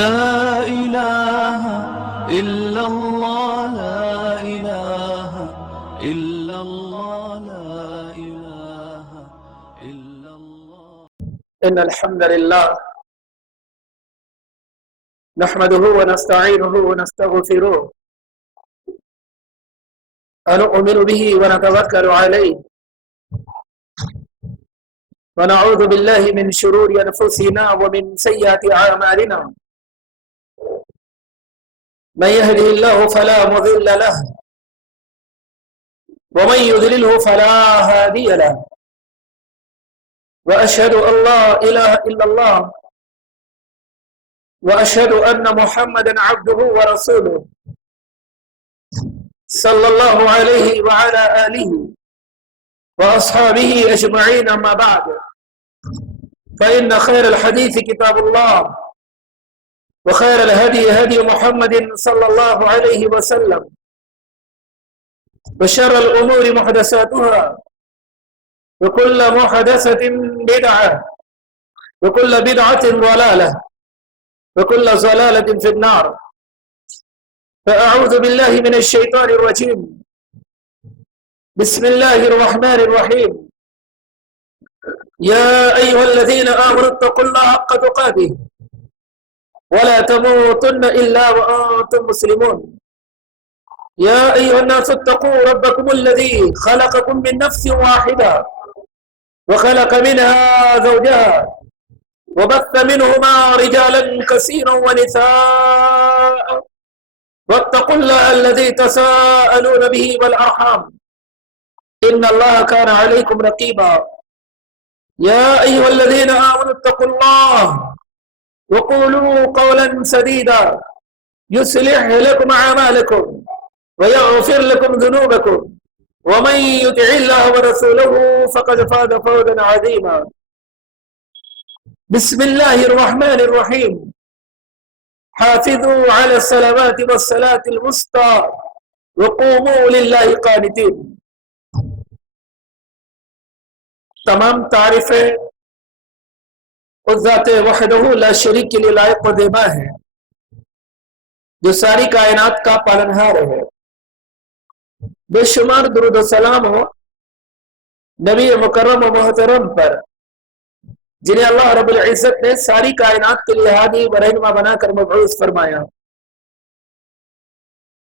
لا إله إلا الله لا إله إلا الله لا إله إلا الله. إن الحمد لله نحمده ونستعينه ونستغفره ونؤمن به ونتوكل عليه ونعوذ بالله من شرور أنفسنا ومن سيئات أعمالنا. من يهده الله فلا مضل له ومن يضلله فلا هادي له. وأشهد أن لا إله إلا الله وأشهد أن محمدا عبده ورسوله صلى الله عليه وعلى آله وأصحابه أجمعين. أما بعد فإن خير الحديث كتاب الله وخير الهدي هدي محمد صلى الله عليه وسلم وشر الأمور محدثاتها وكل محدثة بدعة وكل بدعة ضلالة وكل ضلالة في النار. فأعوذ بالله من الشيطان الرجيم. بسم الله الرحمن الرحيم. يا أيها الذين آمنوا اتقوا الله حق تقاته ولا تموتن إلا وأنتم مسلمون. يا أيها الناس اتقوا ربكم الذي خلقكم من نفس واحدة وخلق منها زوجها وبث منهما رجالا كثيرا ونساء واتقوا الله الذي تساءلون به والأرحام إن الله كان عليكم رقيبا. يا أيها الذين آمنوا اتقوا الله وقولوا قولا سديدا يصلح لكم أعمالكم ويغفر لكم ذنوبكم ومن يطع الله ورسوله فقد فاز فوزا عظيما. بسم الله الرحمن الرحيم. حافظوا على الصلوات والصلاة الوسطى وقوموا لله قانتين. تمام تعریفیں اس ذات وحدہ لا شریک کے لیے لائق و دیبا ہے جو ساری کائنات کا پالنہار ہے. بے شمار درود و سلام ہو نبی مکرم و محترم پر جنہیں اللہ رب العزت نے ساری کائنات کے لیے ہادی و رہنما بنا کر مبعوث فرمایا.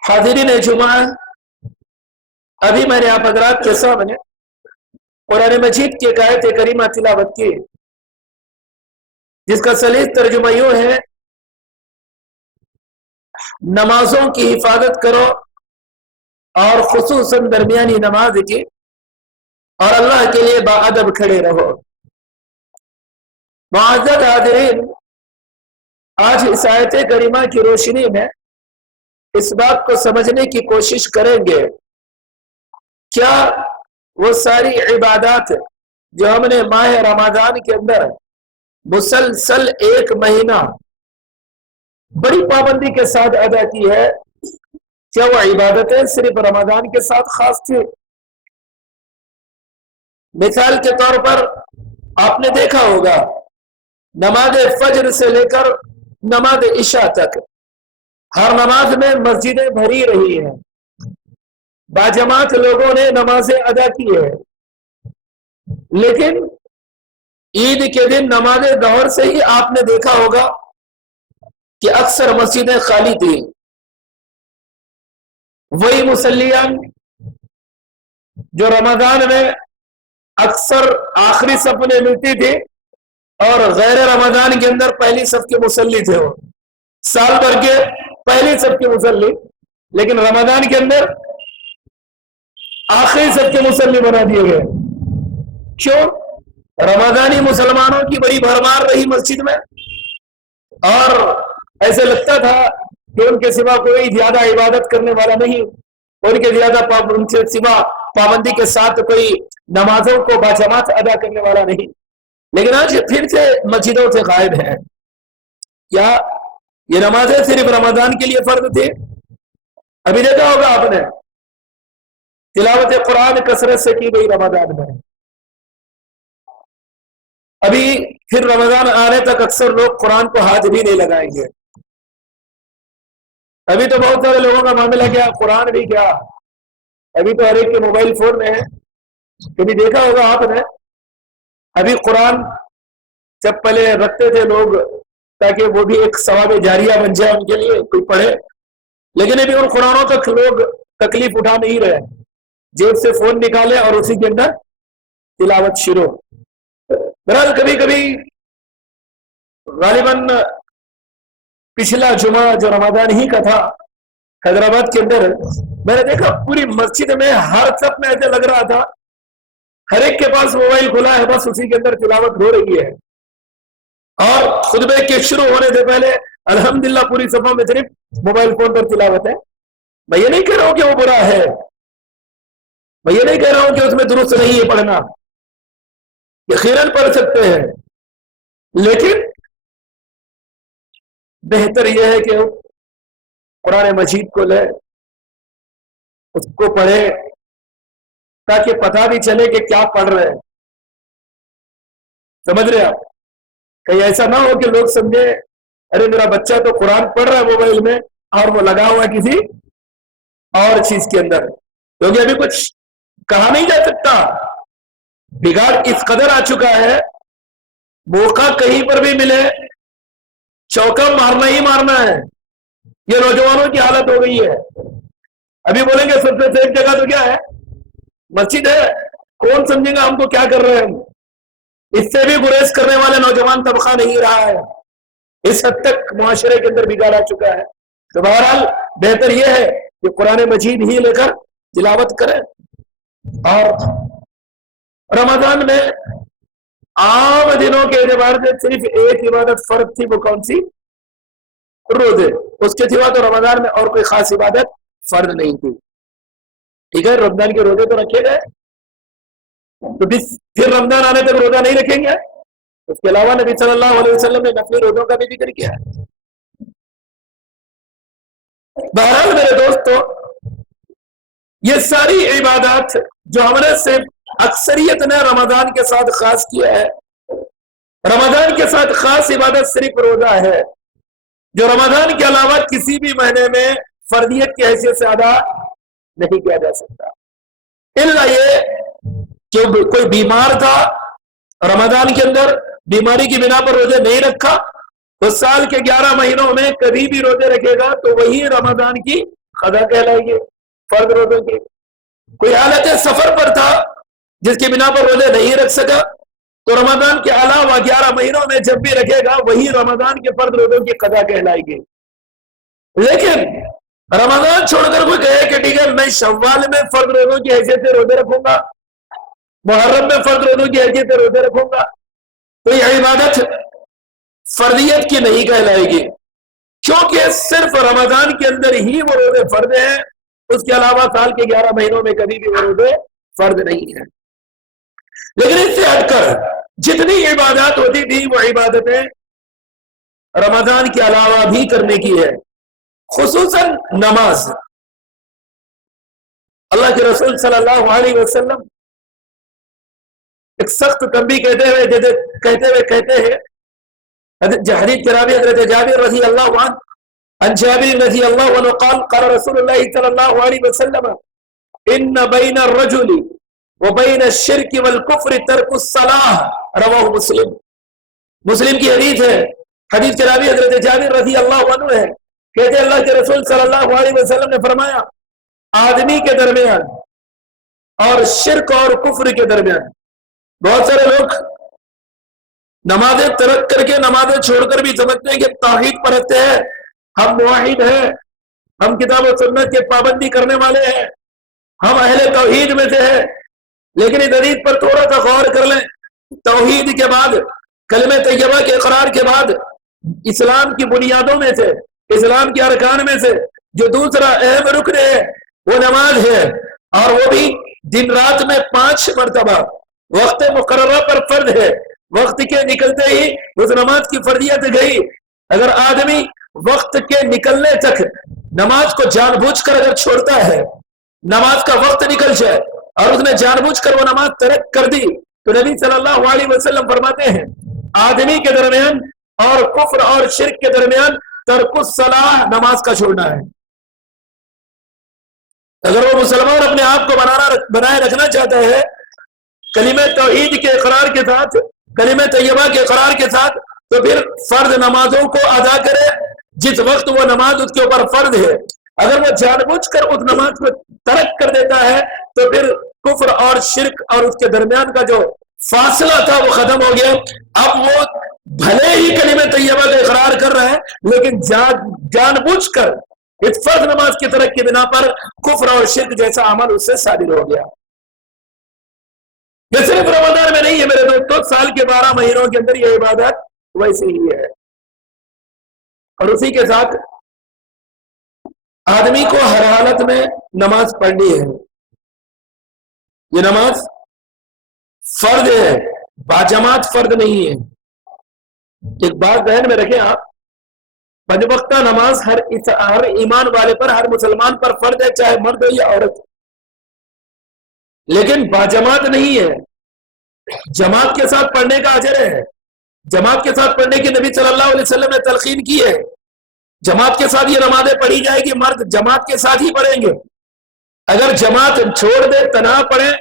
حاضرین جمعہ، ابھی میں نے آپ حضرات کے سامنے قرآن مجید کی ایک آیت کریمہ تلاوت کی جس کا صحیح ترجمہ یوں ہے: نمازوں کی حفاظت کرو اور خصوصاً درمیانی نماز کی، اور اللہ کے لیے باادب کھڑے رہو. معزز حاضرین، آج اس آیت کریمہ کی روشنی میں اس بات کو سمجھنے کی کوشش کریں گے کیا وہ ساری عبادات جو ہم نے ماہ رمضان کے اندر مسلسل ایک مہینہ بڑی پابندی کے ساتھ ادا کی ہے، کیا وہ عبادتیں صرف رمضان کے ساتھ خاص تھی؟ مثال کے طور پر آپ نے دیکھا ہوگا نماز فجر سے لے کر نماز عشاء تک ہر نماز میں مسجدیں بھری رہی ہیں، باجماعت لوگوں نے نمازیں ادا کی ہے، لیکن عید کے دن نماز ظہر سے ہی آپ نے دیکھا ہوگا کہ اکثر مسجدیں خالی تھی. وہی مصلیان جو رمضان میں اکثر آخری صف میں ملتی تھی اور غیر رمضان کے اندر پہلی صف کے مصلی تھے، وہ سال بھر کے پہلی صف کے مصلی، لیکن رمضان کے اندر آخری صف کے مصلی بنا دیے گئے. کیوں؟ رمضانی مسلمانوں کی بڑی بھرمار رہی مسجد میں، اور ایسے لگتا تھا کہ ان کے سوا کوئی زیادہ عبادت کرنے والا نہیں، ان کے سوا پابندی کے ساتھ کوئی نمازوں کو باجماعت ادا کرنے والا نہیں. لیکن آج پھر سے مسجدوں سے غائب ہیں. کیا یہ نمازیں صرف رمضان کے لیے فرض تھی؟ ابھی دیکھا ہوگا آپ نے تلاوت قرآن کثرت سے کی گئی رمضان میں، ابھی پھر رمضان آنے تک اکثر لوگ قرآن کو ہاتھ بھی نہیں لگائیں گے. ابھی تو بہت سارے لوگوں کا معاملہ کیا، قرآن بھی کیا، ابھی تو ہر ایک کے موبائل فون میں ہے. کبھی دیکھا ہوگا آپ نے، ابھی قرآن جب پہلے رکھتے تھے لوگ تاکہ وہ بھی ایک ثواب جاریہ بن جائے ان کے لیے، کوئی پڑھے، لیکن ابھی ان قرآنوں تک لوگ تکلیف اٹھا نہیں رہے، جیب سے فون نکالے اور اسی کے اندر تلاوت شروع. بہرحال کبھی کبھی غالباً پچھلا جمعہ جو رمضان ہی کا تھا حیدرآباد کے اندر، میں نے دیکھا پوری مسجد میں ہر طرف میں ایسے لگ رہا تھا ہر ایک کے پاس موبائل کھلا ہے، بس اسی کے اندر تلاوت ہو رہی ہے. اور خطبے کے شروع ہونے سے پہلے الحمدللہ پوری صفحہ میں صرف موبائل فون پر تلاوت ہے. میں یہ نہیں کہہ رہا ہوں کہ وہ برا ہے، میں یہ نہیں کہہ رہا ہوں کہ اس میں درست نہیں ہے پڑھنا، یقیناً پڑھ سکتے ہیں، لیکن بہتر یہ ہے کہ قرآن مجید کو لے، اس کو پڑھے، تاکہ پتہ بھی چلے کہ کیا پڑھ رہے ہیں. سمجھ رہے آپ؟ کہیں ایسا نہ ہو کہ لوگ سمجھے ارے میرا بچہ تو قرآن پڑھ رہا ہے موبائل میں اور وہ لگا ہوا کسی اور چیز کے اندر، کیونکہ ابھی کچھ کہا نہیں جا سکتا. بگاڑ اس قدر آ چکا ہے، موقع کہیں پر بھی ملے چوکا مارنا ہی مارنا ہے. یہ نوجوانوں کی حالت ہو گئی ہے. ابھی بولیں گے سب سے سیف جگہ تو کیا ہے؟ مسجد ہے. کون سمجھے گا ہم کو کیا کر رہے ہیں ہم؟ اس سے بھی گریز کرنے والے نوجوان طبقہ نہیں رہا ہے. اس حد تک معاشرے کے اندر بگاڑ آ چکا ہے. تو بہرحال بہتر یہ ہے کہ قرآن مجید ہی لے کر تلاوت کریں. اور رمضان میں عام دنوں کے اعتبار سے صرف ایک عبادت فرض تھی، وہ کون سی؟ روزے. اس کے سوا تو رمضان میں اور کوئی خاص عبادت فرض نہیں تھی. ٹھیک ہے، رمضان کے روزے تو رکھے گئے، تو پھر رمضان آنے تک روزہ نہیں رکھیں گے. اس کے علاوہ نبی صلی اللہ علیہ وسلم نے نفلی روزوں کا بھی ذکر کیا ہے. بہرحال میرے دوستو، یہ ساری عبادات جو ہم نے صرف اکثریت نے رمضان کے ساتھ خاص کیا ہے، رمضان کے ساتھ خاص عبادت صرف روزہ ہے، جو رمضان کے علاوہ کسی بھی مہینے میں فرضیت کی حیثیت سے ادا نہیں کیا جا سکتا. الا یہ کہ کوئی بیمار تھا رمضان کے اندر، بیماری کی بنا پر روزے نہیں رکھا، تو سال کے 11 مہینوں میں کبھی بھی روزے رکھے گا تو وہی رمضان کی قضا کہلائے گی، فرض روزوں کی. کوئی حالت سفر پر تھا جس کی بنا پر روزے نہیں رکھ سکا، تو رمضان کے علاوہ 11 مہینوں میں جب بھی رکھے گا وہی رمضان کے فرض روزوں کی قضا کہلائے گی. لیکن رمضان چھوڑ کر کوئی کہے کہ ٹھیک ہے میں شوال میں فرض روزوں کی حیثیت سے روزے رکھوں گا، محرم میں فرض روزوں کی حیثیت سے روزے رکھوں گا، تو یہ عبادت فرضیت کی نہیں کہلائے گی، کیونکہ صرف رمضان کے اندر ہی وہ روزے فرض ہیں. اس کے علاوہ سال کے 11 مہینوں میں کبھی بھی وہ روزے فرض نہیں ہیں. لیکن اس سے ہٹ کر جتنی عبادات ہوتی تھی وہ عبادتیں رمضان کے علاوہ بھی کرنے کی ہے، خصوصاً نماز. اللہ کے رسول صلی اللہ علیہ وسلم ایک سخت تنبیہ کہتے ہیں حدیث کے راوی حضرت جابر رضی اللہ عنہ، عن جابر رضی اللہ عنہ قال قال رسول اللہ صلی اللہ علیہ وسلم ان بین الرجل وبین الشرک والکفر ترک الصلاۃ، رواہ مسلم. مسلم کی حدیث ہے. حدیث کے راوی حضرت جابر رضی اللہ عنہ ہے، کہتے اللہ کے رسول صلی اللہ علیہ وسلم نے فرمایا آدمی کے درمیان اور شرک اور کفر کے درمیان، بہت سارے لوگ نمازیں ترک کر کے نمازیں چھوڑ کر بھی سمجھتے ہیں کہ توحید پرستے ہیں، ہم موحد ہیں، ہم کتاب و سنت کے پابندی کرنے والے ہیں، ہم اہل توحید میں سے ہیں. لیکن اس حدیث پر تھوڑا سا غور کر لیں. توحید کے بعد، کلمہ طیبہ کے اقرار کے بعد اسلام کی بنیادوں میں سے، اسلام کے ارکان میں سے جو دوسرا اہم رکن ہے وہ نماز ہے، اور وہ بھی دن رات میں 5 مرتبہ وقت مقررہ پر فرض ہے. وقت کے نکلتے ہی اس نماز کی فرضیت گئی. اگر آدمی وقت کے نکلنے تک نماز کو جان بوجھ کر اگر چھوڑتا ہے، نماز کا وقت نکل جائے اور اس نے جان بوجھ کر وہ نماز ترک کر دی، تو نبی صلی اللہ علیہ وسلم فرماتے ہیں آدمی کے درمیان اور کفر اور شرک کے درمیان ترک الصلاۃ، نماز کا چھوڑنا ہے. اگر وہ مسلمان اپنے آپ کو بنائے رکھنا چاہتا ہے کلمہ توحید کے اقرار کے ساتھ، کلمہ طیبہ کے اقرار کے ساتھ، تو پھر فرض نمازوں کو ادا کرے جس وقت وہ نماز اس کے اوپر فرض ہے۔ اگر وہ جان بوجھ کر اس نماز کو ترک کر دیتا ہے تو پھر کفر اور شرک اور اس کے درمیان کا جو فاصلہ تھا وہ ختم ہو گیا۔ اب وہ بھلے ہی کلمہ طیبہ کا اقرار کر رہا ہے لیکن جان بوجھ کر اس فرض نماز کی ترک کی بنا پر کفر اور شرک جیسا عمل اس سے صادر ہو گیا۔ یہ صرف رمضان میں نہیں ہے میرے دوستوں، سال کے 12 مہینوں کے اندر یہ عبادت ویسے ہی ہے۔ اور اسی کے ساتھ آدمی کو ہر حالت میں نماز پڑھنی ہے۔ یہ نماز فرض ہے، باجماعت فرض نہیں ہے۔ ایک بات ذہن میں رکھیں آپ، پنج وقتہ نماز ہر ایمان والے پر، ہر مسلمان پر فرض ہے، چاہے مرد ہو یا عورت، لیکن باجماعت نہیں ہے۔ جماعت کے ساتھ پڑھنے کا اجر ہے، جماعت کے ساتھ پڑھنے کی نبی صلی اللہ علیہ وسلم نے تلقین کی ہے۔ جماعت کے ساتھ یہ نمازیں پڑھی جائے گی، مرد جماعت کے ساتھ ہی پڑھیں گے۔ اگر جماعت چھوڑ دے، تنہا پڑھیں،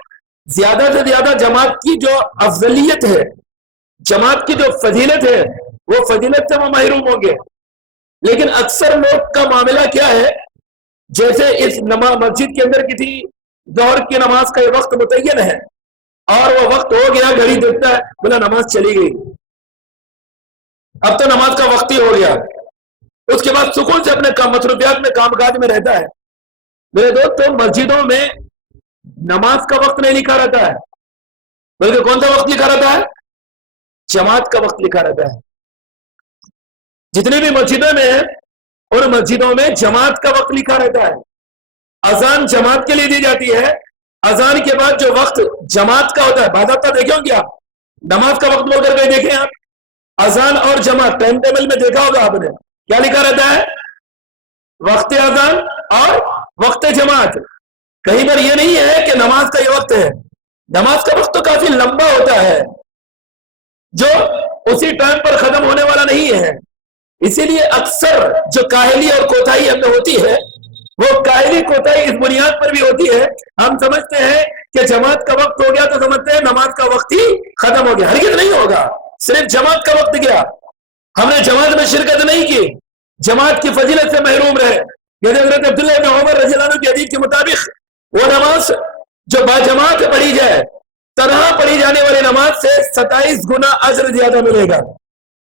زیادہ سے زیادہ جماعت کی جو افضلیت ہے، جماعت کی جو فضیلت ہے، وہ فضیلت سے وہ محروم ہوں گے۔ لیکن اکثر لوگ کا معاملہ کیا ہے، جیسے اس مسجد کے اندر کسی ظہر کی نماز کا یہ وقت متعین ہے اور وہ وقت ہو گیا، گھڑی دیکھتا ہے، بولا نماز چلی گئی، اب تو نماز کا وقت ہی ہو گیا، اس کے بعد سکون سے اپنے مصروفیات میں کام کاج میں رہتا ہے۔ میرے دوستوں، مسجدوں میں نماز کا وقت نہیں لکھا رہتا ہے، بلکہ کون سا وقت لکھا رہتا ہے؟ جماعت کا وقت لکھا رہتا ہے۔ جتنی بھی مسجدوں میں ہیں ان مسجدوں میں جماعت کا وقت لکھا رہتا ہے۔ اذان جماعت کے لیے دی جاتی ہے، اذان کے بعد جو وقت جماعت کا ہوتا ہے، باضابطہ دیکھیں ہوں گے آپ، نماز کا وقت بول کر کے دیکھیں آپ، اذان اور جماعت ٹائم ٹیبل میں دیکھا ہوگا آپ نے، کیا لکھا رہتا ہے؟ وقت اذان اور وقت جماعت۔ کہیں پر یہ نہیں ہے کہ نماز کا یہ وقت ہے، نماز کا وقت تو کافی لمبا ہوتا ہے جو اسی ٹائم پر ختم ہونے والا نہیں ہے۔ اسی لیے اکثر جو کاہلی اور کوتاہی ہم میں ہوتی ہے، وہ کاہلی کوتاہی اس بنیاد پر بھی ہوتی ہے، ہم سمجھتے ہیں کہ جماعت کا وقت ہو گیا تو سمجھتے ہیں نماز کا وقت ہی ختم ہو گیا۔ ہرگز نہیں ہوگا، صرف جماعت کا وقت گیا، ہم نے جماعت میں شرکت نہیں کی، جماعت کی فضیلت سے محروم رہے۔ یعنی حضرت عبداللہ بن عمر رضی اللہ عنہ کی حدیث کے مطابق وہ نماز جو باجماعت پڑھی جائے، تنہا پڑھی جانے والی نماز سے 27 گنا اجر زیادہ ملے گا۔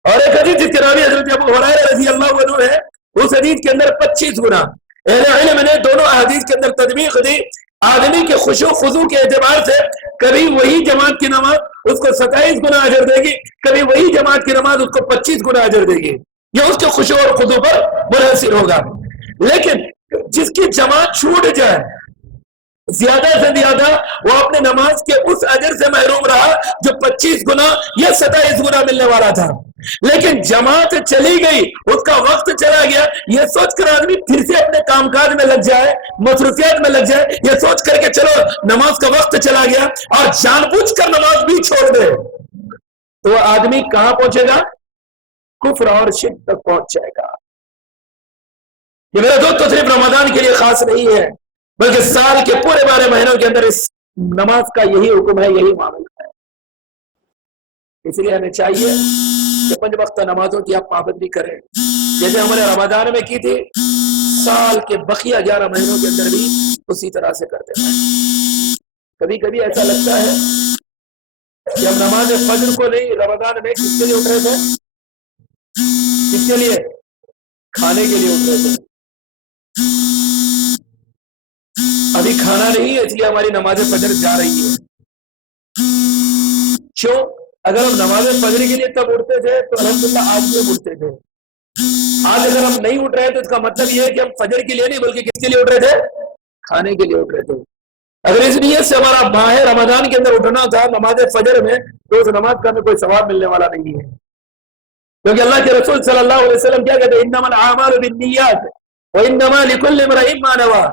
اور ایک حدیث جس کے راوی حضرت ابو ہریرہ رضی اللہ عنہ ہے، اس حدیث کے اندر 25 گنا۔ اہل علم نے دونوں احادیث کے اندر تطبیق دی، آدمی کے خشوع خضوع کے اعتبار سے کبھی وہی جماعت کی نماز اس کو 27 گنا اجر دے گی، کبھی وہی جماعت کی نماز اس کو 25 گنا اجر دے گی، یہ اس کے خشوع اور خضوع پر منحصر ہوگا۔ لیکن جس کی جماعت چھوٹ جائے، زیادہ سے زیادہ وہ اپنے نماز کے اس اجر سے محروم رہا جو 25 گنا یا 27 گنا ملنے والا تھا۔ لیکن جماعت چلی گئی، اس کا وقت چلا گیا، یہ سوچ کر آدمی پھر سے اپنے کام کاج میں لگ جائے، مصروفیات میں لگ جائے، یہ سوچ کر کے چلو نماز کا وقت چلا گیا، اور جان بوجھ کر نماز بھی چھوڑ دے، تو وہ آدمی کہاں پہنچے گا؟ کفر اور شرک تک پہنچ جائے گا۔ یہ میرا دوست تو صرف رمضان کے لیے خاص نہیں ہے، بلکہ سال کے پورے 12 مہینوں کے اندر اس نماز کا یہی حکم ہے، یہی معاملہ ہے۔ اس لیے ہمیں چاہیے کہ 5 وقت نمازوں کی آپ پابندی کریں، جیسے ہم نے رمضان میں کی تھی، سال کے بقیہ 11 مہینوں کے اندر بھی اسی طرح سے کرتے ہیں۔ کبھی کبھی ایسا لگتا ہے کہ ہم نماز فجر کو نہیں، رمضان میں کس کے لیے اٹھ رہے تھے؟ کس کے لیے؟ کھانے کے لیے اٹھ رہے تھے۔ ابھی کھانا نہیں ہے، اس لیے ہماری نماز فجر جا رہی ہے۔ کیوں؟ اگر ہم نماز فجر کے لیے تب اٹھتے تھے تو الحمدللہ آج بھی اٹھتے تھے۔ آج اگر ہم نہیں اٹھ رہے تو اس کا مطلب یہ ہے کہ ہم فجر کے لیے نہیں بلکہ کس کے لیے اٹھ رہے تھے؟ کھانے کے لیے اٹھ رہے تھے۔ اگر اس نیت سے ہمارا ماہ رمضان کے اندر اٹھنا تھا نماز فجر میں، تو اس نماز کا ہمیں کوئی ثواب ملنے والا نہیں ہے، کیونکہ اللہ کے رسول صلی اللہ علیہ وسلم کیا کہتے ہیں؟ انما الاعمال بالنیات وانما لكل امرئ ما نوى۔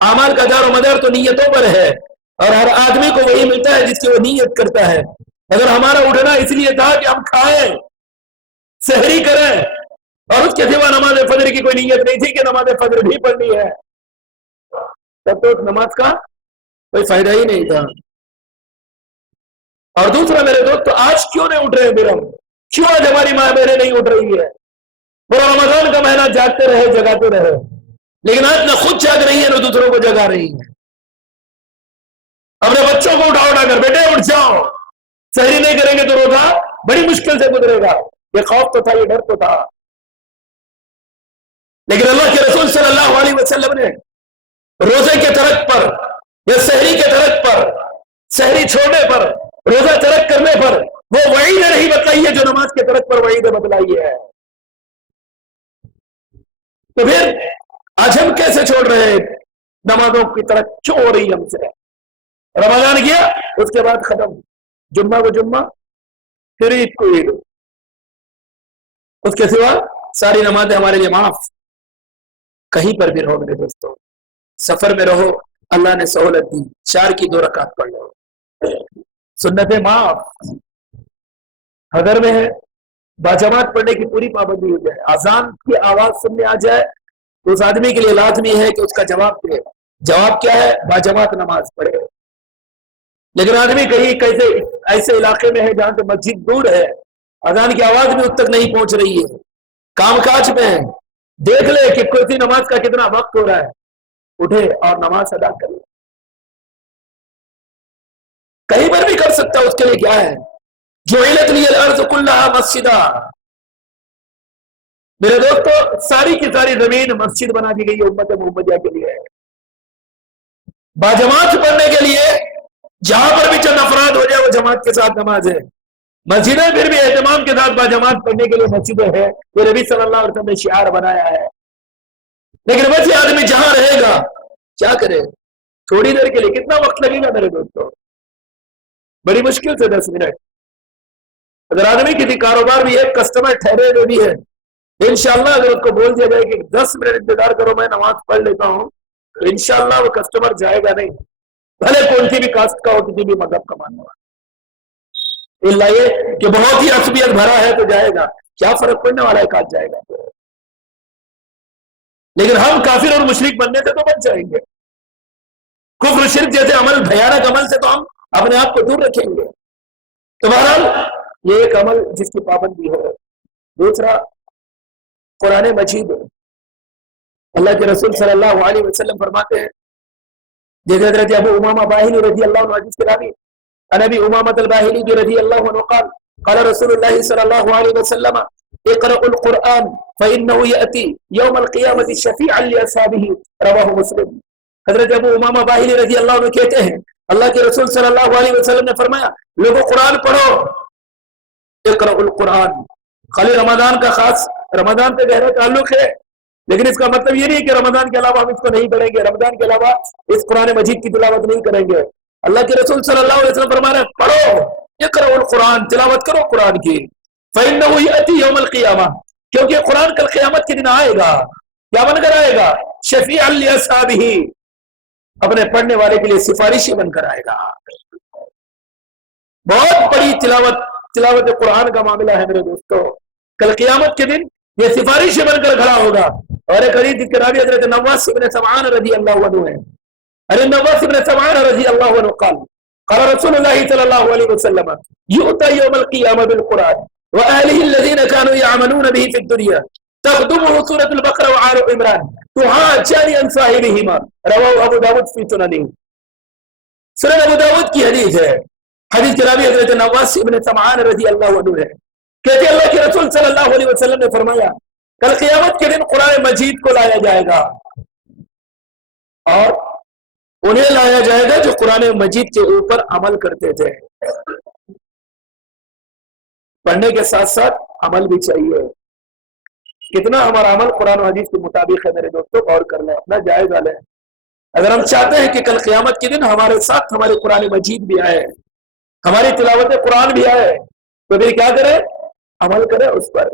اعمال کا دار و مدار تو نیتوں پر ہے، اور ہر آدمی کو وہی ملتا ہے جس کی وہ نیت کرتا ہے۔ اگر ہمارا اٹھنا اس لیے تھا کہ ہم کھائیں، سحری کریں، اور اس کے سوا نماز فجر کی کوئی نیت نہیں تھی کہ نماز فجر بھی پڑھنی ہے، تب تو نماز کا کوئی فائدہ ہی نہیں تھا. اور دوسرا میرے دوست، تو آج کیوں نہیں اٹھ رہے ہیں ہم؟ کیوں آج ہماری ماں بہنیں نہیں اٹھ رہی ہے؟ پورا رمضان کا مہینہ جاگتے رہے، جگاتے رہے، لیکن آج نہ خود جاگ رہی ہے نہ دوسروں کو جگا رہی ہے. اپنے بچوں کو اٹھا کر بیٹے اٹھ جاؤ، سحری نہیں کریں گے تو روزہ بڑی مشکل سے گزرے گا. یہ خوف تو تھا، یہ ڈر تو تھا. لیکن اللہ کے رسول صلی اللہ علیہ وسلم نے روزے کے ترک پر یا سحری کے ترک پر، سحری چھوڑنے پر، روزہ ترک کرنے پر وہ وعید نہیں بتلائی ہے جو نماز کے ترک پر وعید بتلائی ہے. تو پھر آج ہم کیسے چھوڑ رہے ہیں؟ نمازوں کی ترک کیوں ہو رہی ہے ہم سے؟ رمضان گیا، اس کے بعد ختم، جمعہ کو جمعہ، پھر عید کو عید، اس کے سوا ساری نمازیں ہمارے لیے معاف. کہیں پر بھی رہو میرے دوستوں، سفر میں رہو، اللہ نے سہولت دی، 4 کی 2 رکعت پڑھ لو، سنتیں معاف. حضر میں ہے، باجماعت پڑھنے کی پوری پابندی ہو جائے، اذان کی آواز سننے آ جائے تو اس آدمی کے لیے لازمی ہے کہ اس کا جواب دے. جواب کیا ہے؟ باجماعت نماز پڑھے. لیکن آدمی کہیں کیسے ایسے علاقے میں ہے جہاں سے مسجد دور ہے، اذان کی آواز بھی اس تک نہیں پہنچ رہی ہے، کام کاج میں ہے، دیکھ لے کہ کوئی نماز کا کتنا وقت ہو رہا ہے، اٹھے اور نماز ادا کرے. کہیں پر بھی کر سکتا، اس کے لیے کیا ہے؟ جعلت لی الارض کلھا مسجدا. میرے دوستو، ساری کی ساری زمین مسجد بنا دی گئی ہے امت محمدیہ کے لیے، باجماعت پڑھنے کے لیے. جہاں پر بھی چند افراد ہو جائے وہ جماعت کے ساتھ نماز ہے. مسجدیں پھر بھی اہتمام کے ساتھ باجماعت پڑھنے کے لیے مسجدیں ہیں، وہ نبی صلی اللہ علیہ وسلم نے شعار بنایا ہے. لیکن ویسے آدمی جہاں رہے گا کیا کرے؟ تھوڑی دیر کے لیے کتنا وقت لگے گا میرے دوستو؟ بڑی مشکل سے 10 منٹ. اگر آدمی کسی کاروبار بھی ہے، کسٹمر ٹھہرے ہوئے بھی ہے، انشاءاللہ اگر اس کو بول دیا جائے کہ 10 منٹ انتظار کرو میں نماز پڑھ لیتا ہوں، تو انشاءاللہ وہ کسٹمر جائے گا نہیں، بھلے کون سی بھی کاسٹ کا ہو، کسی بھی مذہب کا ماننے والا. اللہ یہ کہ بہت ہی عصبیت بھرا ہے تو جائے گا، کیا فرق پڑنے والا ہے، کہاں جائے گا. لیکن ہم کافر اور مشرک بننے سے تو بچ جائیں گے. کفر شرک جیسے عمل، بھیانک عمل سے تو ہم اپنے آپ کو دور رکھیں گے. تو بہرحال یہ ایک عمل جس کی پابندی ہو. دوسرا، قرآن مجید. اللہ کے رسول صلی اللہ علیہ وسلم فرماتے ہیں، جیسے حضرت ابو امامہ باہلی رضی اللہ عنہ حدیث کے راوی، عن ابی امامۃ الباہلی رضی اللہ عنہ قال قال رسول اللہ صلی اللہ علیہ وسلم اقرأوا القرآن فإنه يأتي يوم القيامة شفيعا لأصحابه رواہ مسلم. حضرت ابو امامہ باہلی رضی اللہ عنہ کہتے ہیں، اللہ کے رسول صلی اللہ علیہ وسلم نے فرمایا، لوگوں قرآن پڑھو. اقرأوا القرآن، خالی رمضان کا خاص رمضان سے گہرا تعلق ہے، لیکن اس کا مطلب یہ نہیں کہ رمضان کے علاوہ ہم اس کو نہیں پڑھیں گے، رمضان کے علاوہ اس قرآن مجید کی تلاوت نہیں کریں گے. اللہ کے رسول صلی اللہ علیہ وسلم فرما رہے ہیں، پڑھو، اقرأوا القرآن، تلاوت کرو قرآن کی. فإنه يأتي يوم القيامة، کیونکہ قرآن کل قیامت کے دن آئے گا. کیا بن کر آئے گا؟ شفیعا لأصحابہ، اپنے پڑھنے والے کے لیے سفارشی بن کر آئے گا. بہت بڑی تلاوت قرآن کا معاملہ ہے میرے دوستو. کل قیامت کے دن یہ سفارشی بن کر کھڑا ہوگا. اور ایک حدیث کے راوی حضرت نواس بن سمعان رضی اللہ عنہ ہے. ارے نواس بن سمعان رضی اللہ عنہ قال قال رسول اللہ صلی اللہ علیہ وسلم یؤتی یوم القیامہ بالقرآن وآلہ الذین كانوا يعملون به في الدنيا تخدمه سورة البقرة وآل عمران تحاجان عن صاحبهما. رواه ابو داود فی سننہ. سنن ابو داود کی حدیث ہے. حدیث کے راوی حضرت نواس بن سمعان رضی اللہ عنہ ہے. کہتے اللہ کے رسول صلی اللہ علیہ وسلم نے فرمایا، کل قیامت کے دن قرآن مجید کو لایا جائے گا، اور انہیں لایا جائے گا جو قرآن مجید کے اوپر عمل کرتے تھے. پڑھنے کے ساتھ ساتھ عمل بھی چاہیے. کتنا ہمارا عمل قرآن و حدیث کے مطابق ہے میرے دوستوں؟ غور کر لیں، اپنا جائزہ لیں. اگر ہم چاہتے ہیں کہ کل قیامت کے دن ہمارے ساتھ ہمارے قرآن مجید بھی آئے، ہماری تلاوت قرآن بھی آئے، تو پھر کیا کریں؟ عمل کریں اس پر.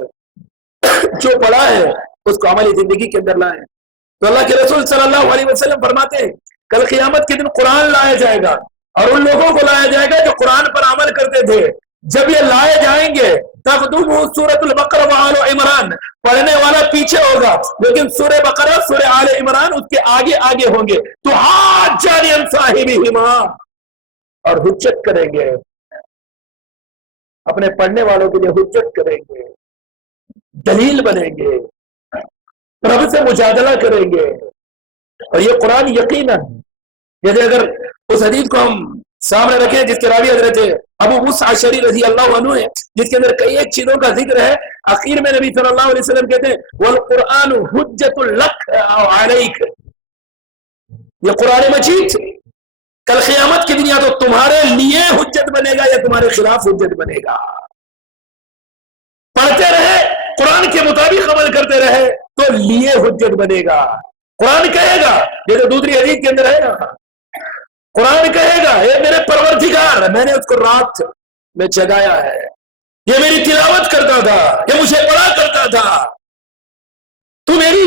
جو پڑھا ہے اس کو عملی زندگی کے اندر لائیں. تو اللہ کے رسول صلی اللہ علیہ وسلم فرماتے ہیں، کل قیامت کے دن قرآن لایا جائے گا، اور ان لوگوں کو لایا جائے گا جو قرآن پر عمل کرتے تھے. جب یہ لائے جائیں گے تقدم سورۃ البقرہ و آل عمران، پڑھنے والا پیچھے ہوگا، لیکن سورہ بقرہ سورہ آل عمران اس کے آگے آگے ہوں گے، تو حاجانی عن صاحبہما، اور حجت کریں گے، اپنے پڑھنے والوں کے لیے حجت کریں گے، دلیل بنیں گے، رب سے مجادلہ کریں گے۔ اور یہ قرآن یقیناً، جیسے اگر اس حدیث کو ہم سامنے رکھیں جس کے راوی حضرت ابو موسیٰ اشعری رضی اللہ عنہ ہے، جس کے اندر کئی ایک چیزوں کا ذکر ہے، آخر میں نبی صلی اللہ علیہ وسلم کہتے ہیں والقرآن حجت لک علیک، یہ قرآن مجید کل قیامت کے دن یا تو تمہارے لیے حجت بنے گا یا تمہارے خلاف حجت بنے گا۔ پڑھتے رہے، قرآن کے مطابق عمل کرتے رہے تو لیے حجت بنے گا۔ قرآن کہے گا، جیسے دوسری حدیث کے اندر ہے نا، قرآن کہے گا اے میرے پروردگار، میں نے اس کو رات میں جگایا ہے، یہ میری تلاوت کرتا تھا، یہ مجھے پڑھا کرتا تھا، تو میری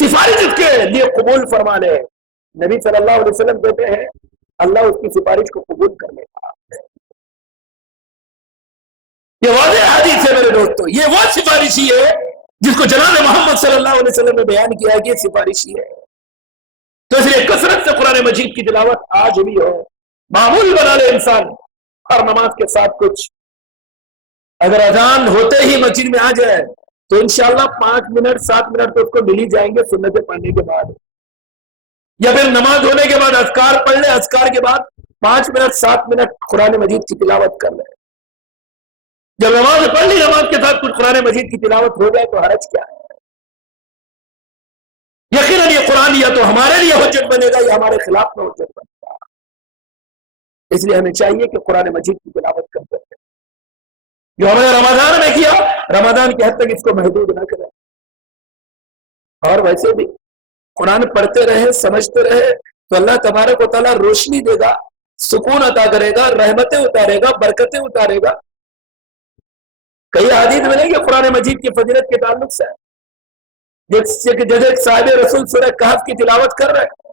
سفارش اس کے لیے قبول فرما لے۔ نبی صلی اللہ علیہ وسلم کہتے ہیں اللہ اس کی سفارش کو قبول کر لے گا۔ یہ واضح حدیث ہے میرے دوستو، یہ وہ سفارشی ہے جس کو جناب محمد صلی اللہ علیہ وسلم نے بیان کیا ہے کہ یہ سفارشی ہے۔ تو اس لیے کثرت سے قرآن مجید کی تلاوت آج بھی ہو، معمول بنا لے انسان، ہر نماز کے ساتھ کچھ، اگر اذان ہوتے ہی مسجد میں آ جائے تو انشاءاللہ 5 منٹ 7 منٹ تو اس کو مل ہی جائیں گے سنتیں پڑھنے کے بعد، یا پھر نماز ہونے کے بعد اذکار پڑھ لے، اذکار کے بعد 5 منٹ 7 منٹ قرآن مجید کی تلاوت کر لے۔ جب نماز پڑھ لی، نماز کے ساتھ کچھ قرآن مجید کی تلاوت ہو جائے تو حرج کیا ہے؟ یقیناً یہ قرآن یا تو ہمارے لیے حجت بنے گا یا ہمارے خلاف میں حجت بنے گا۔ اس لیے ہمیں چاہیے کہ قرآن مجید کی تلاوت کرتے رہیں، جو ہم نے رمضان میں کیا، رمضان کی حد تک اس کو محدود نہ کریں، اور ویسے بھی قرآن پڑھتے رہے، سمجھتے رہے تو اللہ تبارک و تعالیٰ روشنی دے گا، سکون عطا کرے گا، رحمتیں اتارے گا، برکتیں اتارے گا۔ کئی حدیث ملیں گے قرآن مجید کی فضیلت کے تعلق سے، جیسے صاحب رسول سورہ کہف کی تلاوت کر رہے ہیں،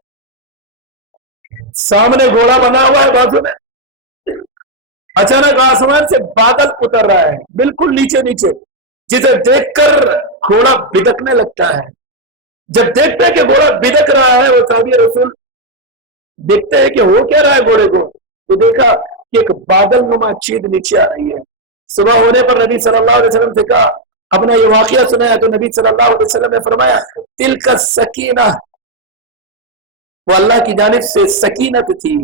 سامنے گھوڑا بنا ہوا ہے بازو میں، اچانک آسمان سے بادل اتر رہا ہے بالکل نیچے نیچے، جسے دیکھ کر گھوڑا بھٹکنے لگتا ہے۔ جب دیکھتے ہیں کہ گھوڑا بھٹک رہا ہے، وہ صحابی رسول دیکھتے ہیں کہ ہو کیا رہا ہے گھوڑے کو، تو دیکھا کہ ایک بادل نما چیز نیچے آ رہی ہے۔ صبح ہونے پر نبی صلی اللہ علیہ وسلم سے کہا، اپنا یہ واقعہ سنایا، تو نبی صلی اللہ علیہ وسلم نے فرمایا تلک السکینہ، وہ اللہ کی جانب سے سکینت تھی،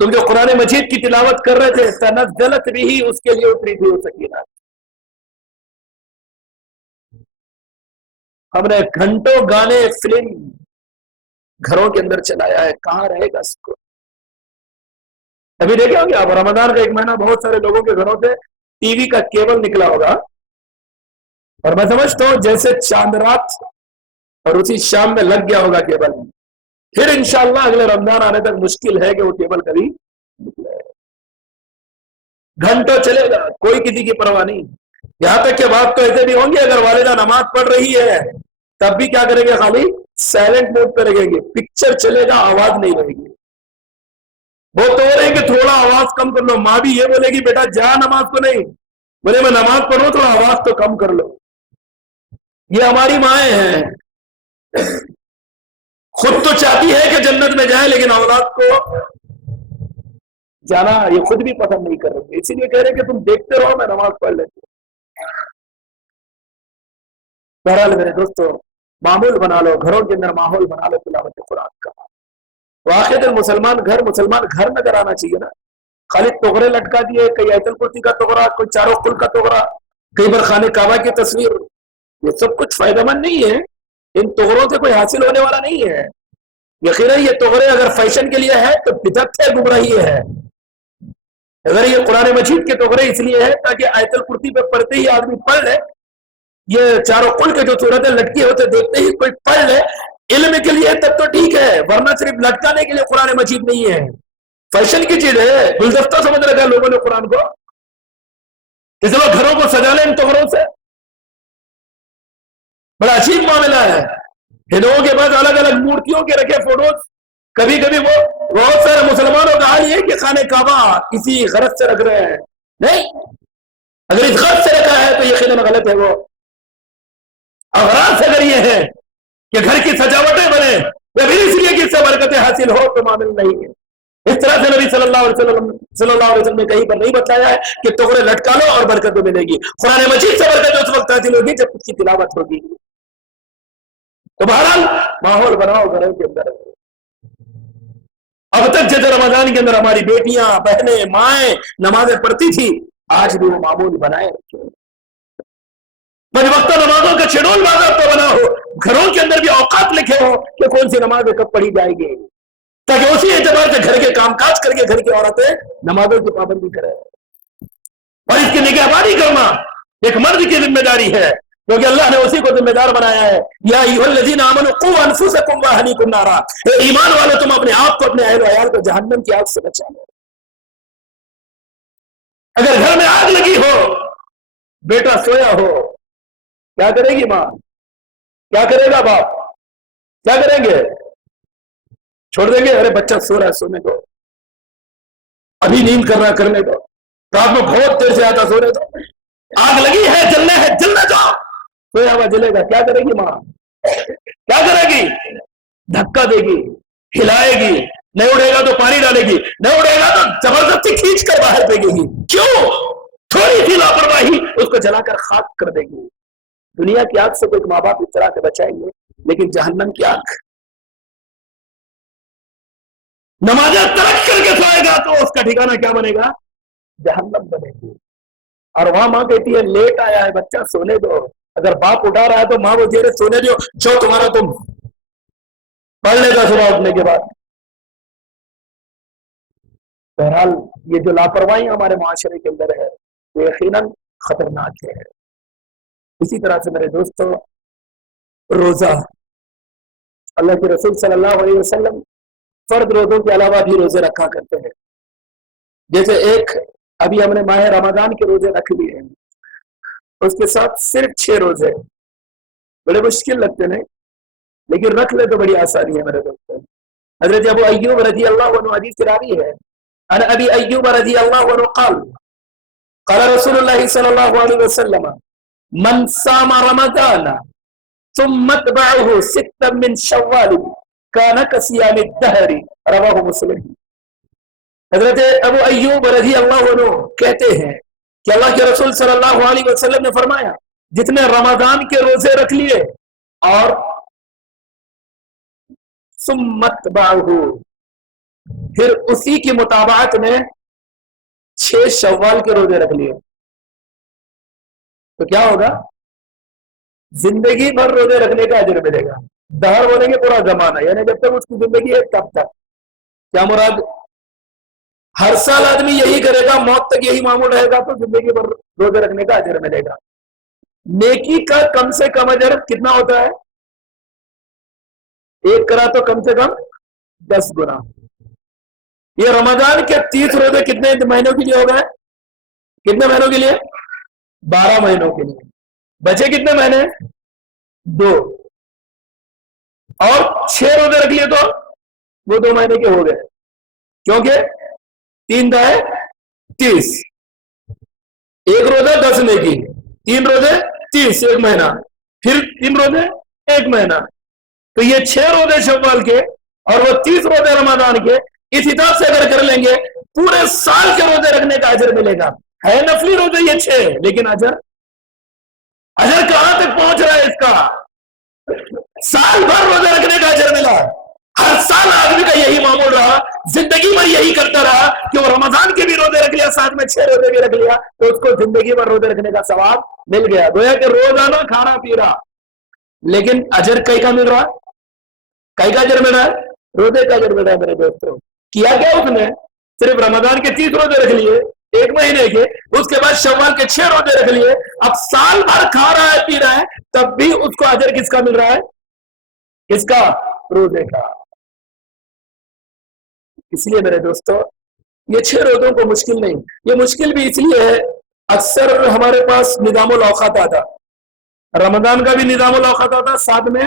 تم جو قرآن مجید کی تلاوت کر رہے تھے، تنزلت بھی اس کے لیے اتری تھی وہ سکینہ۔ ہم نے گھنٹوں گانے فلم گھروں کے اندر چلایا ہے، کہاں رہے گا اس کو؟ ابھی دیکھے ہوں گے آپ، رمضان کا ایک مہینہ بہت سارے لوگوں کے گھروں سے ٹی وی کا کیبل نکلا ہوگا، اور میں سمجھتا ہوں جیسے چاند رات اور اسی شام میں لگ گیا ہوگا کیبل، پھر انشاءاللہ اگلے رمضان آنے تک مشکل ہے کہ وہ کیبل کبھی نکلے۔ گھنٹوں چلے گا، کوئی کسی کی پرواہ نہیں، یہاں تک کہ بات تو ایسے بھی ہوں گے اگر والدہ نماز پڑھ رہی ہے تب بھی کیا کریں گے، خالی سائلنٹ موڈ پہ رہیں گے، پکچر چلے گا، آواز نہیں رہے گی۔ وہ تو رہے کہ تھوڑا آواز کم کر لو، ماں بھی یہ بولے گی بیٹا جا نماز کو نہیں، بولے میں نماز پڑھوں تھوڑا آواز تو کم کر لو۔ یہ ہماری مائیں ہیں، خود تو چاہتی ہے کہ جنت میں جائیں لیکن اولاد کو جانا یہ خود بھی پسند نہیں کر رہے، اسی لیے کہہ رہے کہ تم دیکھتے رہو میں نماز پڑھ لیتی ہوں۔ بہرحال میرے دوستو، معمول بنا لو، گھروں کے اندر ماحول بنا لو تلاوت قرآن کا۔ واقعی مسلمان گھر نظر آنا چاہیے نا، خالی توغرے لٹکا دیے، کئی ایت الکرسی کا توغرا، کوئی چاروں کل کا توغرا، کئی بار خانہ کعبہ کی تصویر، یہ سب کچھ فائدہ مند نہیں ہے، ان توغروں سے کوئی حاصل ہونے والا نہیں ہے۔ یقیناً یہ توغرے اگر فیشن کے لیے ہے تو بدعت ہے، گمراہی ہے۔ اگر یہ قرآن مجید کے توغرے اس لیے ہے تاکہ آیت الکرسی پہ پڑھتے ہی آدمی پڑھ لے، یہ چاروں کل کے جو صورتیں لٹکی ہوتے دیکھتے ہی کوئی پڑھ لے علم کے لیے تب تو ٹھیک ہے، ورنہ صرف لٹکانے کے لیے قرآن مجید نہیں ہے، فیشن کی چیز ہے، گلدستہ سمجھ رکھا لوگوں نے قرآن کو، اس لوگ گھروں کو سجا لیں ان توغروں سے، بڑا عجیب معاملہ ہے۔ ہندوؤں کے پاس الگ الگ مورتیوں کے رکھے فوٹوز، کبھی کبھی وہ بہت سارے مسلمانوں کا حال یہ کہ خانہ کعبہ اسی غرض سے رکھ رہے ہیں. نہیں، اگر اس غرض سے رکھا ہے تو یقیناً غلط ہے. وہ اغراض اگر یہ ہے کہ گھر کی سجاوٹیں بنے یا پھر اس لیے کہ اس سے برکتیں حاصل ہو تو معامل نہیں ہے. اس طرح سے نبی صلی اللہ علیہ وسلم نے کہیں پر نہیں بتایا ہے کہ ٹکڑے لٹکا لو اور برکتیں ملے گی. قرآن مجید سے برکت اس وقت حاصل ہوگی جب اس کی تلاوت ہوگی. تو بہرحال ماحول بناؤ گھروں کے اندر. اب تک جیسے رمضان کے اندر ہماری بیٹیاں بہنیں مائیں نمازیں پڑھتی تھی، آج بھی وہ معمول بنائے رکھے. پنج وقتہ نمازوں کا شیڈول باضابطہ بنا ہو، گھروں کے اندر بھی اوقات لکھے ہو کہ کون سی نمازیں کب پڑھی جائے گی، تاکہ اسی اعتبار سے گھر کے کام کاج کر کے گھر کی عورتیں نمازوں کی پابندی کریں. اور اس کی نگہبانی کرنا ایک مرد کی ذمہ داری ہے، کیونکہ اللہ نے اسی کو ذمہ دار بنایا ہے. یا ایھا الذین آمنوا قوا انفسکم واہلیکم نارا، اے ایمان والو تم اپنے آپ کو اپنے اہل و عیال کو جہنم کی آگ سے بچا لو. اگر گھر میں آگ لگی ہو، بیٹا سویا ہو، کیا کرے گی ماں؟ کیا کرے گا باپ؟ کیا کریں گے؟ چھوڑ دیں گے؟ ارے بچہ سو رہا ہے سونے دو، ابھی نیند کر رہا ہے کرنے دو، رات میں بہت دیر سے آتا سونے دو، آگ لگی ہے جلنے دو، سویا ہوا جلے گا. کیا کرے گی ماں؟ کیا کرے گی؟ دھکا دے گی، ہلائے گی، نہیں اڑے گا تو پانی ڈالے گی، نہیں اڑے گا تو زبردستی کھینچ کر باہر پھینکے گی. کیوں؟ تھوڑی سی لاپرواہی اس کو جلا کر خاک کر دے گی. دنیا کی آگ سے کوئی ماں باپ اس طرح سے بچائیں گے، لیکن جہنم کی آگ نمازیں ترک کر کے سوئے گا تو اس کا ٹھکانہ کیا بنے گا؟ جہنم بنے گی. اور وہاں ماں کہتی ہے لیٹ آیا ہے بچہ سونے دو. اگر باپ اٹھا رہا ہے تو ماں وہ جیرے سونے دو، جو تمہارا تم پڑھ لے گا صبح اٹھنے کے بعد. بہرحال یہ جو لاپرواہی ہمارے معاشرے کے اندر ہے وہ یقیناً خطرناک ہے. اسی طرح سے میرے دوستو، روزہ، اللہ کے رسول صلی اللہ علیہ وسلم فرض روزوں کے علاوہ بھی روزے رکھا کرتے ہیں. جیسے ایک ابھی ہم نے ماہ رمضان کے روزے رکھ لیے ہیں، اس کے ساتھ صرف 6 روزے. بڑے مشکل لگتے ہیں لیکن رکھ لے تو بڑی آسانی ہے میرے دوستوں. حضرت ابو ایوب رضی اللہ عنہ حدیث کی راوی ہے، ان ابی ایوب رضی اللہ عنہ قال قال رسول اللہ صلی اللہ علیہ وسلم من صام رمضان ثم اتبعه 6 من شوال كان كصيام الدهر رواہ مسلم. حضرت ابو ایوب رضی اللہ عنہ کہتے ہیں کہ اللہ کے رسول صلی اللہ علیہ وسلم نے فرمایا جتنے رمضان کے روزے رکھ لیے اور ثم اتبعه پھر اسی کی مطابقت میں 6 شوال کے روزے رکھ لیے تو کیا ہوگا؟ زندگی بھر روزے رکھنے کا اجر ملے گا. دہر بولیں گے پورا زمانہ، یعنی جب تک اس کی زندگی ہے تب تک. کیا مراد؟ ہر سال آدمی یہی کرے گا، موت تک یہی معمول رہے گا تو زندگی بھر روزے رکھنے کا اجر ملے گا. نیکی کا کم سے کم اجر کتنا ہوتا ہے؟ ایک کرا تو کم سے کم 10 گنا. یہ رمضان کے 30 روزے کتنے مہینوں کے لیے ہو گئے؟ کتنے مہینوں کے لیے؟ 12 مہینوں کے لیے. بچے کتنے مہینے؟ 2. اور 6 روزے رکھ لیے تو وہ 2 مہینے کے ہو گئے، کیونکہ 3 دائیں 30، ایک روزہ 10 نیکی، 3 روزے 30 ایک مہینہ، پھر 3 روزے 1 مہینہ. تو یہ 6 روزے شوال کے اور وہ 30 روزے رمضان کے، اس حساب سے اگر کر لیں گے پورے سال کے روزے رکھنے کا اجر ملے گا. ہے نفلی روزے یہ 6، لیکن اجر کہاں تک پہنچ رہا ہے اس کا؟ سال بھر روزے رکھنے کا اجر ملا. ہر سال آدمی کا یہی معمول رہا، زندگی بھر یہی کرتا رہا کہ وہ رمضان کے بھی روزے رکھ لیا، ساتھ میں 6 روزے بھی رکھ لیا تو اس کو زندگی بھر روزے رکھنے کا ثواب مل گیا. گویا کہ روزانہ کھانا پی رہا، لیکن اجر کئی کا مل رہا؟ کئی کا اجر مل رہا ہے؟ روزے کا اجر مل رہا ہے. میرے دوستوں کیا کیا اس نے؟ صرف رمضان کے 30 روزے رکھ لیے ایک مہینے کے، اس کے بعد شوال کے 6 روزے رکھ لیے. اب سال بھر کھا رہا ہے پی رہا ہے تب بھی اس کو اجر کس کا مل رہا ہے؟ کس کا؟ روزے کا. اس لیے میرے دوستو یہ 6 روزوں کو مشکل نہیں، یہ مشکل بھی اس لیے ہے اکثر ہمارے پاس نظام الاوقات آتا، رمضان کا بھی نظام الاوقات آتا، ساتھ میں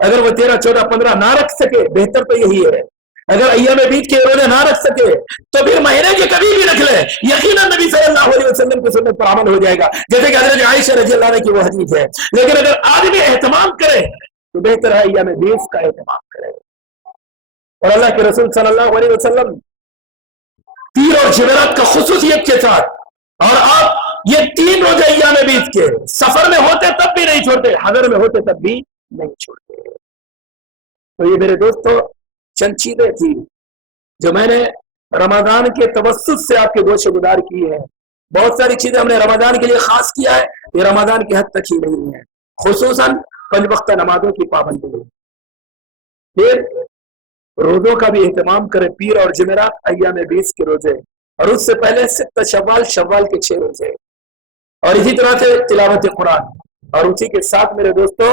اگر وہ 13, 14, 15 نہ رکھ سکے بہتر تو یہی ہے. اگر ایام بیت کے روزے نہ رکھ سکے تو پھر مہینے کے کبھی بھی رکھ لے, یقیناً نبی صلی اللہ علیہ وسلم کی سنت پر عمل ہو جائے گا, جیسے کہ حضرت عائشہ رضی اللہ عنہ کی وہ حدیث ہے. لیکن اگر آدمی اہتمام کرے تو بہتر ہے ایام بیت کا اہتمام کرے. اور اللہ کے رسول صلی اللہ علیہ وسلم پیر اور جمعرات کا خصوصیت کے ساتھ, اور آپ یہ 3 روزے ایام بیت کے سفر میں ہوتے تب بھی نہیں چھوڑتے, حضر میں ہوتے تب بھی نہیں چھوڑتے. تو یہ میرے دوستو چند چیزیں تھی جو میں نے رمضان کے توسط سے آپ کے گوشے گزار کی ہے. بہت ساری چیزیں ہم نے رمضان کے لیے خاص کیا ہے, یہ رمضان کی حد تک ہی نہیں ہے, خصوصاً 5 وقت نمازوں کی پابندی. پھر روزوں کا بھی اہتمام کرے, پیر اور جمعرات ایام 20 کے روزے, اور اس سے پہلے 6 شوال, شوال کے 6 روزے, اور اسی طرح سے تلاوت قرآن. اور اسی کے ساتھ میرے دوستو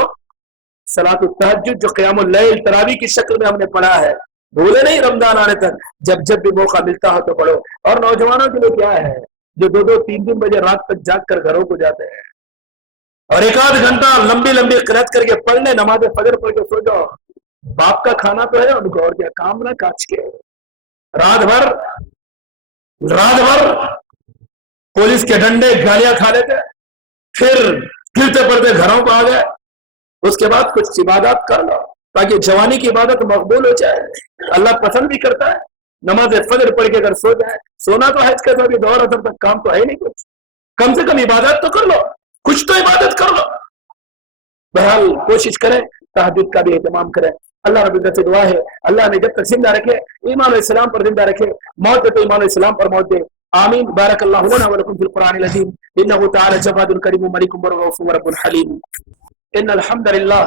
صلاۃ التہجد جو قیام اللیل تراویح کی شکل میں ہم نے پڑھا ہے, بھولے نہیں رمضان آنے تک, جب بھی موقع ملتا ہو تو پڑھو. اور نوجوانوں کے لیے کیا ہے جو 2, 3 بجے رات تک جاگ کر گھروں کو جاتے ہیں اور 1 آدھ گھنٹہ لمبی قرأت کر کے پڑھنے, نماز فجر پڑھ کے سو جاؤ. باپ کا کھانا تو ہے ان کو, اور کیا کام نہ کاج کے رات بھر پولیس کے ڈنڈے گالیاں کھا لیتے, پھر گرتے پڑتے گھروں کو آ گئے. اس کے بعد کچھ عبادات کر لو تاکہ جوانی کی عبادت مقبول ہو جائے. اللہ پسند بھی کرتا ہے. نماز فجر پڑھ کے اگر سو جائے, سونا تو حج کا بھی دور اثر تک کام تو ہے نہیں کچھ, کم سے کم عبادت تو کر لو, کچھ تو عبادت کر لو. بہرحال کوشش کریں, تہجد کا بھی اہتمام کریں. اللہ رب العزت سے دعا ہے اللہ ہمیں جب تک زندہ رکھے ایمان و اسلام پر زندہ رکھے, موت تو ایمان و اسلام پر موت دے. آمین. بارک اللہ لنا ولکم فی القرآن العظیم انہ تعالی جواد کریم ملک رؤوف رب حلیم. ان الحمد لله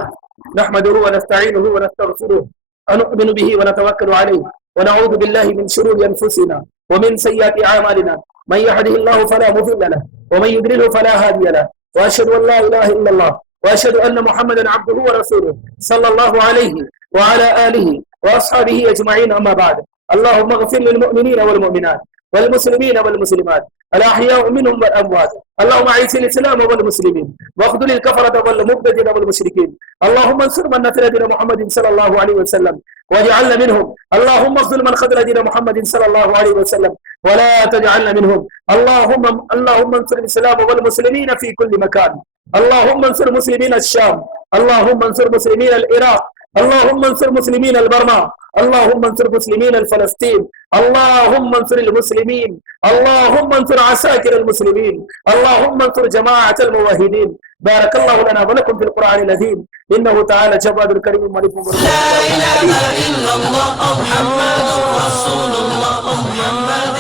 نحمده ونستعينه ونستغفره ونؤمن به ونتوكل عليه ونعوذ بالله من شرور انفسنا ومن سيئات اعمالنا من يهده الله فلا مضل له ومن يضلل فلا هادي له واشهد ان لا اله الا الله واشهد ان محمدا عبده ورسوله صلى الله عليه وعلى اله واصحابه اجمعين. اما بعد, اللهم اغفر للمؤمنين والمؤمنات والمسلمين والمسلمات الأحياء منهم والأموات. اللهم أعز الإسلام والمسلمين واخذل الكفرة والمبتدعين والمشركين. اللهم انصر من نصر دين محمد صلى الله عليه وسلم واجعلنا منهم. اللهم اخذل من خذل دين محمد صلى الله عليه وسلم ولا تجعلنا منهم. اللهم انصر الإسلام والمسلمين في كل مكان. اللهم انصر مسلمين الشام, اللهم انصر مسلمين العراق, اللهم انصر مسلمين البرما, اللهم انصر مسلمين الفلسطين, اللهم انصر المسلمين, اللهم انصر عساكر المسلمين, اللهم انصر جماعة الموحدين. بارك الله لنا ولكم في القرآن العظيم إنه تعالى جواد كريم ملك. لا إله إلا الله محمد رسول الله محمد